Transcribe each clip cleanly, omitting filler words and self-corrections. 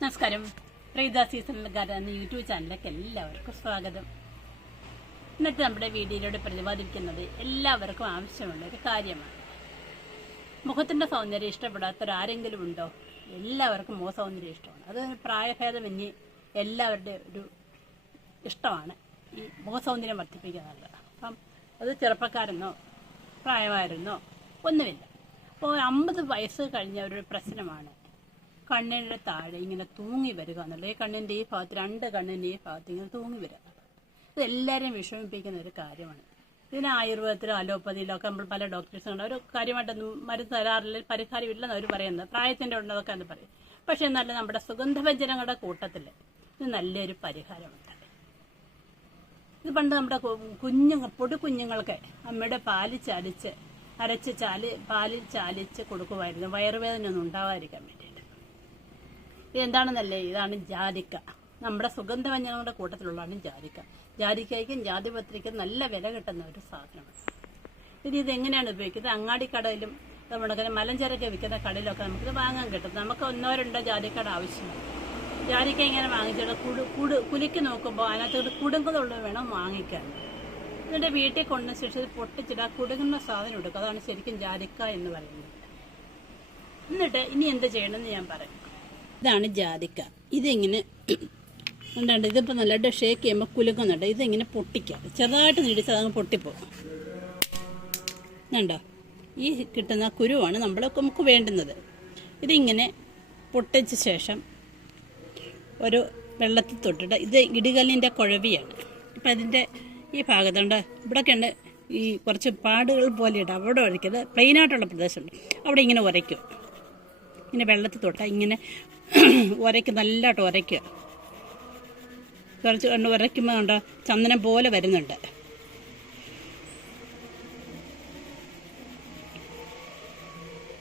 നമസ്കാരം. പ്രീത സീസണിലുകാർ എന്ന യൂട്യൂബ് ചാനലിലേക്ക് എല്ലാവർക്കും സ്വാഗതം. ഇന്നത്തെ നമ്മുടെ വീഡിയോയിലൂടെ പ്രതിപാദിക്കുന്നത് എല്ലാവർക്കും ആവശ്യമുള്ള ഒരു കാര്യമാണ്. മുഖത്തിന്റെ സൗന്ദര്യം ഇഷ്ടപ്പെടാത്തൊരാരെങ്കിലും ഉണ്ടോ? എല്ലാവർക്കും മുഖ സൗന്ദര്യം ഇഷ്ടമാണ്. അത് പ്രായഭേദമന്യേ എല്ലാവരുടെ ഒരു ഇഷ്ടമാണ് ഈ മുഖ സൗന്ദര്യം വർദ്ധിപ്പിക്കുന്നത്. അപ്പം അത് ചെറുപ്പക്കാരെന്നോ പ്രായമായിരുന്നോ ഒന്നുമില്ല. അപ്പോൾ 50 വയസ്സ് കഴിഞ്ഞ ഒരു പ്രശ്നമാണ് കണ്ണിൻ്റെ താഴെ ഇങ്ങനെ തൂങ്ങി വരിക എന്നുള്ളത്. ഈ കണ്ണിൻ്റെ ഈ ഭാഗത്ത്, 2 കണ്ണിൻ്റെ ഈ ഭാഗത്ത് ഇങ്ങനെ തൂങ്ങി വരിക. ഇത് എല്ലാവരെയും വിഷമിപ്പിക്കുന്ന ഒരു കാര്യമാണ്. ഇതിന് ആയുർവേദത്തിലോ അലോപ്പതിയിലോ ഒക്കെ നമ്മൾ പല ഡോക്ടേഴ്സും ഉണ്ട്. അവർ കാര്യമായിട്ടൊന്നും മരുന്ന് തരാറില്ല, പരിഹാരമില്ലെന്ന് അവർ പറയുന്നത്. പ്രായത്തിൻ്റെ ഉണ്ടെന്നൊക്കെ എന്ന് പറയും. പക്ഷെ എന്നാലും നമ്മുടെ സുഗന്ധവ്യഞ്ജനങ്ങളുടെ കൂട്ടത്തിൽ ഇത് നല്ലൊരു പരിഹാരമുണ്ട്. ഇത് പണ്ട് നമ്മുടെ പൊടിക്കുഞ്ഞുങ്ങൾക്ക് അമ്മയുടെ പാല് ചാലിച്ച് അരച്ച് പാലിൽ ചാലിച്ച് കൊടുക്കുമായിരുന്നു, വയറുവേദന ഒന്നും ഉണ്ടാവാതിരിക്കാൻ വേണ്ടിയിട്ട്. ഇതെന്താണെന്നല്ലേ, ഇതാണ് ജാതിക്ക. നമ്മുടെ സുഗന്ധവ്യഞ്ജനങ്ങളുടെ കൂട്ടത്തിലുള്ളതാണ് ജാതിക്ക. ജാതിക്കയ്ക്കും ജാതിപത്രിക്കും നല്ല വില കിട്ടുന്ന ഒരു സാധനമാണ്. ഇതെങ്ങനെയാണ് ഉപയോഗിക്കുന്നത്? അങ്ങാടിക്കടയിലും നമ്മുടെ മലഞ്ചരക്ക് വിൽക്കുന്ന കടയിലൊക്കെ നമുക്കിത് വാങ്ങാൻ കിട്ടും. നമുക്ക് 1-2 ജാതിക്കയുടെ ആവശ്യമാണ്. ജാതിക്ക ഇങ്ങനെ വാങ്ങിച്ചിട്ട് കുലുക്കി നോക്കുമ്പോൾ അതിനകത്ത് കുടുങ്ങുന്നുള്ളത് വേണം വാങ്ങിക്കാൻ. എന്നിട്ട് വീട്ടിൽ കൊണ്ടുവന്ന ശേഷം ഇത് പൊട്ടിച്ചിട്ട് ആ കുടുങ്ങുന്ന സാധനം എടുക്കുക. അതാണ് ശരിക്കും ജാതിക്ക എന്ന് പറയുന്നത്. എന്നിട്ട് ഇനി എന്ത് ചെയ്യണമെന്ന് ഞാൻ പറയാം. ഇതാണ് ജാതിക്ക. ഇതിങ്ങനെ ഉണ്ടാണ്ട് ഇതിപ്പോൾ നല്ലതായിട്ട് ഷേക്ക് ചെയ്യുമ്പോൾ കുലുക്കുന്നുണ്ട്. ഇതിങ്ങനെ പൊട്ടിക്കുക, ചെറുതായിട്ട് നീടിച്ചാൽ അതങ്ങ് പൊട്ടിപ്പോകും. കണ്ടോ, ഈ കിട്ടുന്ന കുരുവാണ് നമുക്ക് വേണ്ടുന്നത്. ഇതിങ്ങനെ പൊട്ടിച്ച ശേഷം ഒരു വെള്ളത്തിൽ തൊട്ടിട്ട്, ഇത് ഇടികല്ലിൻ്റെ കുഴവിയാണ്. ഇപ്പം അതിൻ്റെ ഈ ഭാഗത്തുണ്ട്, ഇവിടെയൊക്കെ ഉണ്ട് ഈ കുറച്ച് പാടുകൾ പോലെയുണ്ട്. അവിടെ ഉരയ്ക്കത് പ്ലെയിനായിട്ടുള്ള പ്രദേശമുണ്ട്, അവിടെ ഇങ്ങനെ ഉരയ്ക്കും. ഇങ്ങനെ വെള്ളത്തിൽ തൊട്ടാൽ ഇങ്ങനെ ഉരയ്ക്കും, നല്ലതായിട്ട് ഉരയ്ക്കുക. കുറച്ച് കണ്ട് ഉരയ്ക്കുമ്പോൾ കണ്ടോ ചന്ദനം പോലെ വരുന്നുണ്ട്.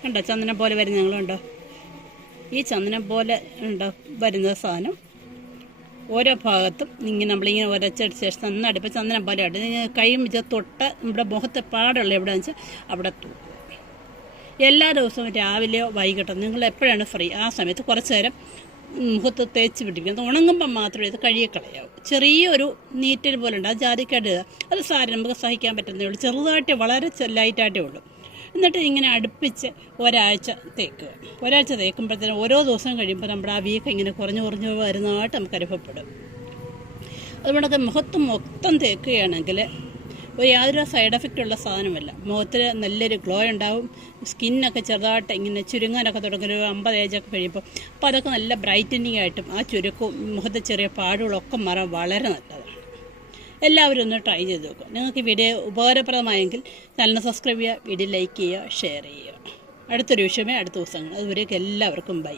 കണ്ടോ ചന്ദനം പോലെ വരുന്ന നിങ്ങളുണ്ടോ? ഈ ചന്ദനം പോലെ ഉണ്ടോ വരുന്ന സാധനം ഓരോ ഭാഗത്തും ഇങ്ങനെ നമ്മളിങ്ങനെ ഉരച്ചടിച്ച ശേഷം നന്നായിട്ട് ഇപ്പം ചന്ദനം പോലെ ആയിട്ട് കൈയും വെച്ച് തൊട്ട് നമ്മുടെ മുഖത്തെ പാടുള്ള എവിടെയാണെന്ന് വെച്ചാൽ അവിടെ തൂക്കും. എല്ലാ ദിവസവും രാവിലെയോ വൈകിട്ടോ നിങ്ങൾ എപ്പോഴാണ് ഫ്രീ ആ സമയത്ത് കുറച്ച് നേരം മുഖത്ത് തേച്ച് പിടിക്കുന്നത്. ഉണങ്ങുമ്പം മാത്രമേ ഇത് കഴുകിക്കളയാവൂ. ചെറിയൊരു നീറ്റൽ പോലെ ഉണ്ട്, അത് ജാതിക്കായിട്ട് അത് സാരം നമുക്ക് സഹിക്കാൻ പറ്റുന്നേ ഉള്ളൂ. ചെറുതായിട്ടേ, വളരെ ലൈറ്റായിട്ടേ ഉള്ളൂ. എന്നിട്ട് ഇങ്ങനെ അടുപ്പിച്ച് ഒരാഴ്ച തേക്കുക. ഒരാഴ്ച തേക്കുമ്പോഴത്തേനും ഓരോ ദിവസം കഴിയുമ്പോൾ നമ്മുടെ ആ വീക്കം ഇങ്ങനെ കുറഞ്ഞു വരുന്നതായിട്ട് നമുക്ക് അനുഭവപ്പെടും. അതുകൊണ്ടൊക്കെ മുഖത്ത് മൊത്തം തേക്കുകയാണെങ്കിൽ യാതൊരു സൈഡ് എഫക്റ്റ് ഉള്ള സാധനമല്ല. മുഖത്തിന് നല്ലൊരു ഗ്ലോ ഉണ്ടാവും. സ്കിന്നൊക്കെ ചെറുതായിട്ട് ഇങ്ങനെ ചുരുങ്ങാനൊക്കെ തുടങ്ങും ഒരു 50 ഏജൊക്കെ കഴിയുമ്പോൾ. അപ്പോൾ അതൊക്കെ നല്ല ബ്രൈറ്റനിങ് ആയിട്ടും ആ ചുരുക്കവും മുഖത്തെ ചെറിയ പാടുകളൊക്കെ മാറാൻ വളരെ നല്ലതാണ്. എല്ലാവരും ഒന്ന് ട്രൈ ചെയ്ത് നോക്കുക. നിങ്ങൾക്ക് വീഡിയോ ഉപകാരപ്രദമായെങ്കിൽ ചാനൽ സബ്സ്ക്രൈബ് ചെയ്യുക, വീഡിയോ ലൈക്ക് ചെയ്യുക, ഷെയർ ചെയ്യുക. അടുത്തൊരു വിഷയമേ അടുത്ത ദിവസങ്ങൾ. അതുവരേക്കും എല്ലാവർക്കും ബൈ.